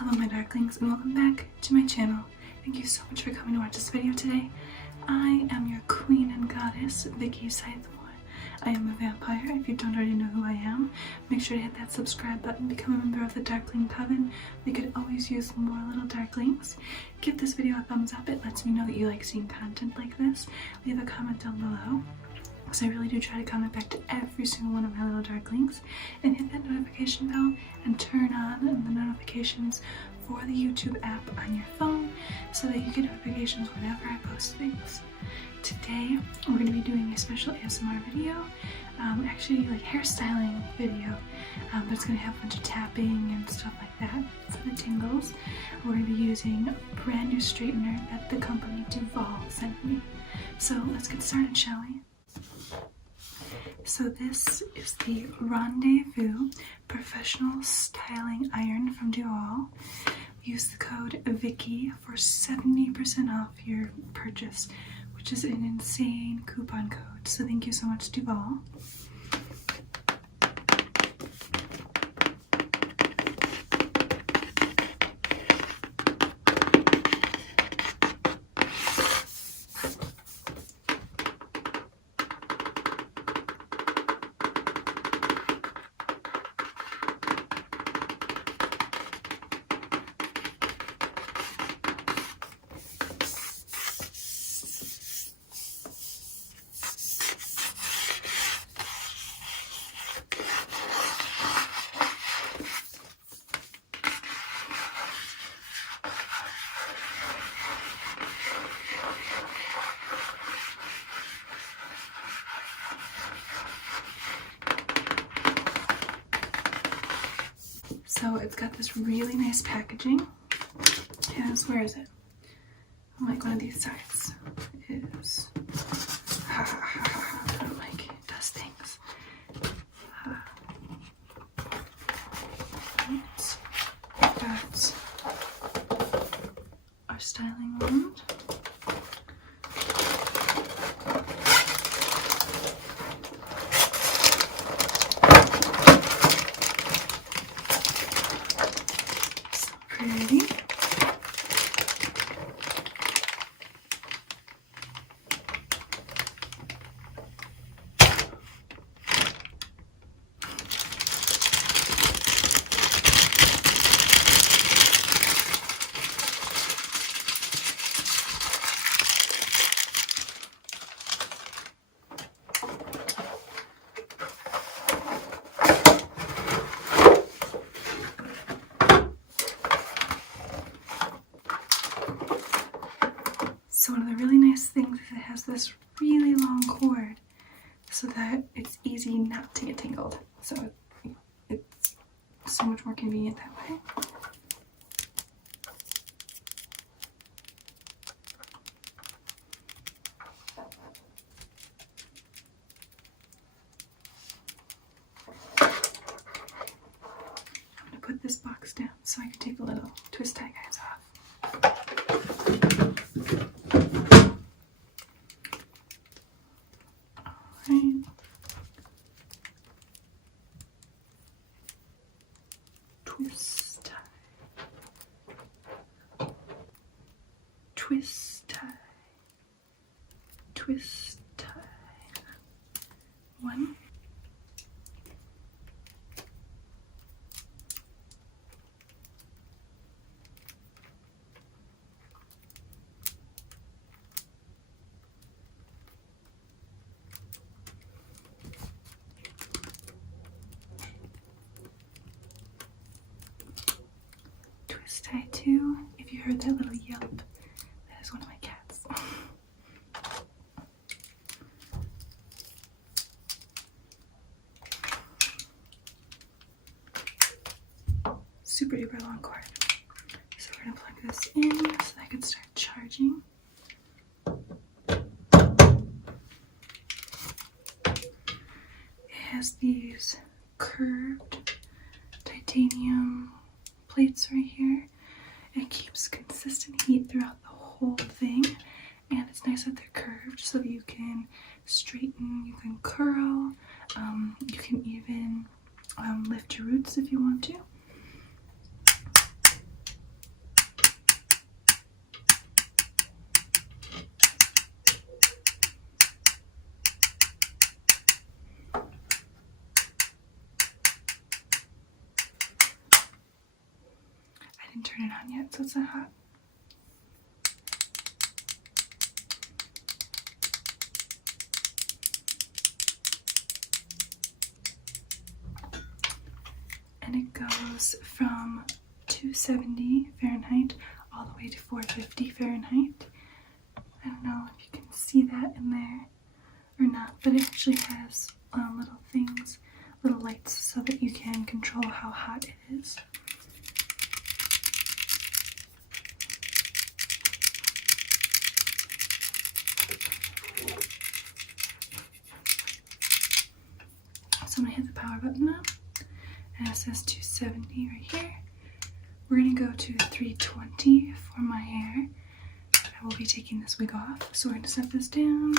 Hello my darklings and welcome back to my channel. Thank you so much for coming to watch this video today. I am your queen and goddess, Vicky Scythemore. I am a vampire. If you don't already know who I am, make sure to hit that subscribe button, become a member of the Darkling Coven. We could always use more little darklings. Give this video a thumbs up, it lets me know that you like seeing content like this. Leave a comment down below, because I really do try to comment back to every single one of my little darklings. And hit that notification bell and turn on the notifications for the YouTube app on your phone so that you get notifications whenever I post things. Today we're going to be doing a special ASMR video, actually like hairstyling video, but it's going to have a bunch of tapping and stuff like that for the tingles. We're going to be using a brand new straightener that the company Duvolle sent me. So let's get started, shall we? So this is the Rendezvous Professional Styling Iron from Duvolle. Use the code VICKY for 70% off your purchase, which is an insane coupon code. So thank you so much, Duvolle. So it's got this really nice packaging. Where is it? On like one of these sides is, I don't like it, does things. It's got our styling wand. Pretty. So one of the really nice things is it has this really long cord so that it's easy not to get tangled. So it's so much more convenient that way. I'm going to put this box down so I can take the little twist tie guys off. Twist tie, twist tie, twist tie. One. Twist tie two. If you heard that little yelp, that is one of my cats. Super duper long cord. So we're gonna plug this in so I can start charging. It has these curved titanium plates right here. It keeps consistent heat throughout the whole thing, and it's nice that they're curved so that you can straighten, you can curl, you can even lift your roots if you want to. didn't turn it on yet, so it's not hot. And it goes from 270 Fahrenheit all the way to 450 Fahrenheit. I don't know if you can see that in there or not, but it actually has little things, little lights, so that you can control how hot it is. So I'm going to hit the power button now, and it says 270 right here. We're going to go to 320 for my hair. I will be taking this wig off, so we're going to set this down.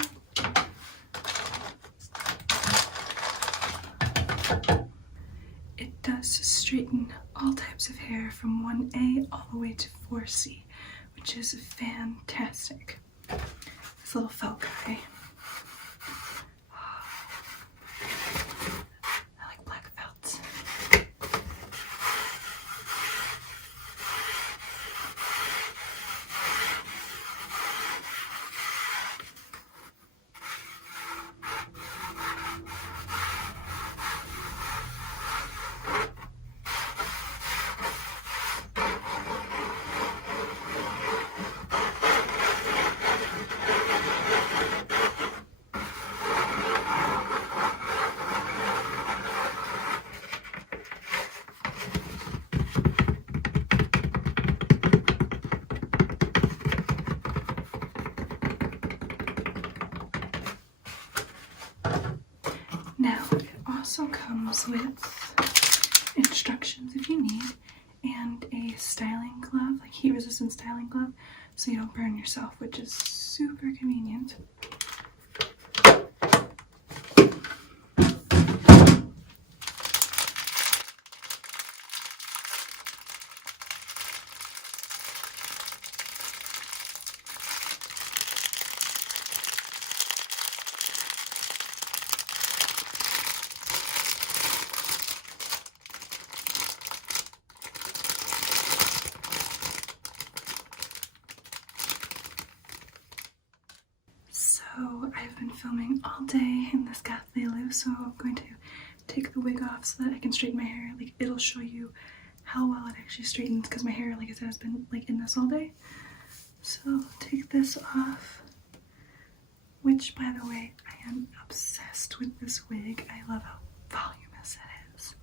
It does straighten all types of hair from 1A all the way to 4C, which is fantastic. This little felt guy. I like black felts. Now, it also comes with instructions if you need, and a styling glove, like heat-resistant styling glove, so you don't burn yourself, which is super convenient. So I've been filming all day in this ghastly loose, so I'm going to take the wig off so that I can straighten my hair. Like, it'll show you how well it actually straightens, because my hair, like I said, has been like in this all day. So take this off, which, by the way, I am obsessed with this wig. I love how voluminous it is.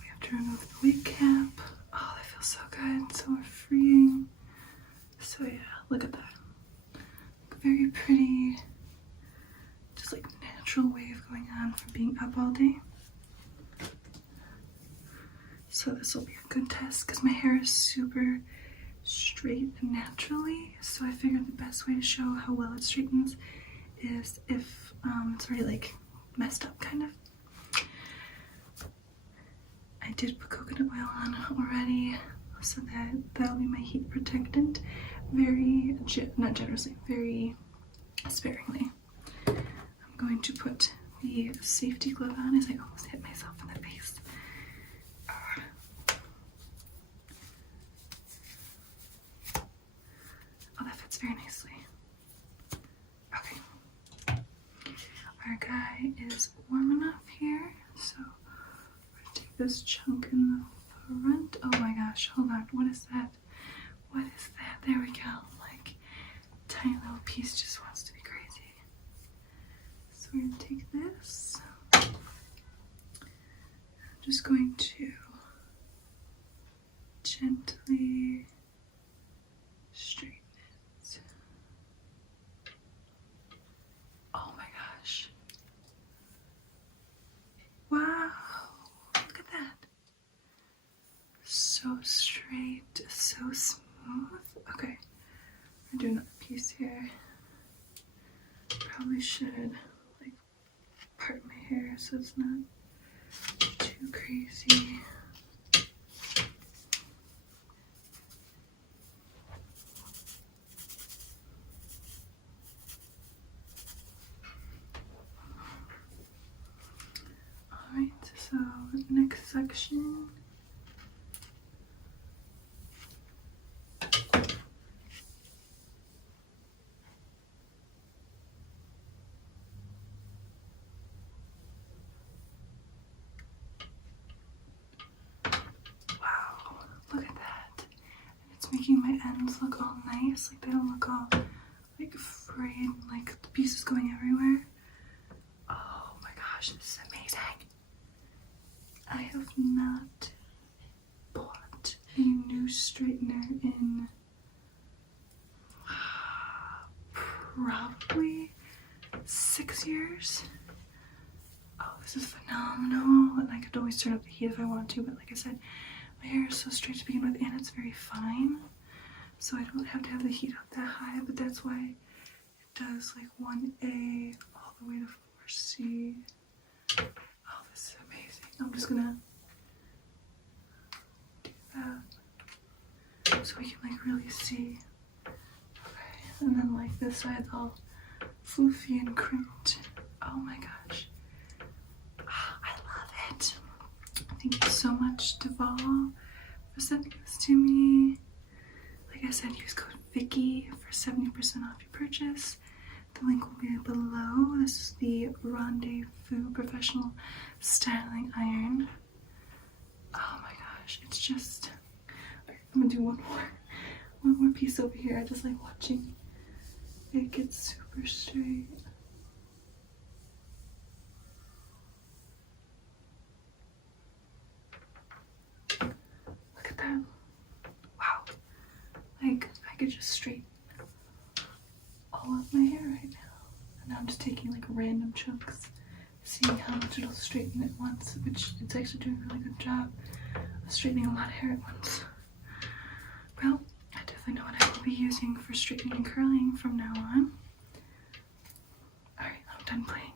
We have to remove the wig cap. Oh, that feels so good, so freeing. So yeah, look at that. Very pretty, just like natural wave going on from being up all day. So this will be a good test because my hair is super straight naturally. So I figured the best way to show how well it straightens is if it's already like messed up kind of. I did put coconut oil on already, so that'll be my heat protectant. Very, not generously, very sparingly. I'm going to put the safety glove on as I almost hit myself in the face. Oh, that fits very nicely. Okay. Our guy is warm enough here, so we're going to take this chunk in the front. Oh my gosh, hold on, what is that? What is that? There we go. Like, tiny little piece just wants to be crazy. So we're going to take this. I'm just going to gently straighten it. Oh my gosh. Wow. Look at that. So straight, so smooth. Okay, I'm doing another piece here. Probably should like part my hair so it's not too crazy. Alright, so next section. making my ends look all nice, like they don't look all like frayed, like the pieces going everywhere. Oh my gosh, this is amazing. I have not bought a new straightener in probably 6 years. Oh, this is phenomenal. And I could always turn up the heat if I wanted to, but like I said, my hair is so straight to begin with and it's very fine. So I don't have to have the heat up that high, but that's why it does like 1A all the way to 4C. Oh, this is amazing. I'm just gonna do that so we can like really see. Okay, and then like this side's all floofy and crimped. Oh my gosh. Oh, I love it. Thank you so much, Duvolle, for sending this to me. Like I said, use code Vicky for 70% off your purchase. The link will be below. This is the Rendezvous Professional Styling Iron. Oh my gosh, it's just... I'm gonna do one more piece over here. I just like watching it get super straight. Look at that. Wow. Like, I could just straighten all of my hair right now. And now I'm just taking like random chunks, seeing how much it'll straighten at once, which it's actually doing a really good job of straightening a lot of hair at once. Well, I definitely know what I will be using for straightening and curling from now on. Alright, I'm done playing.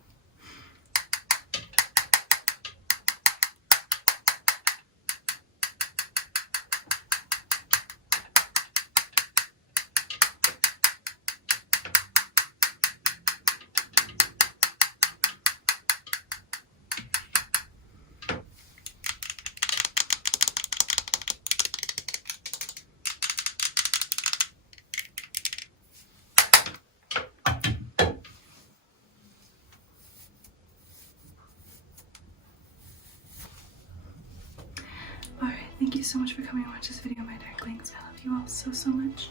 Alright, thank you so much for coming to watch this video, my darklings. I love you all so, so much.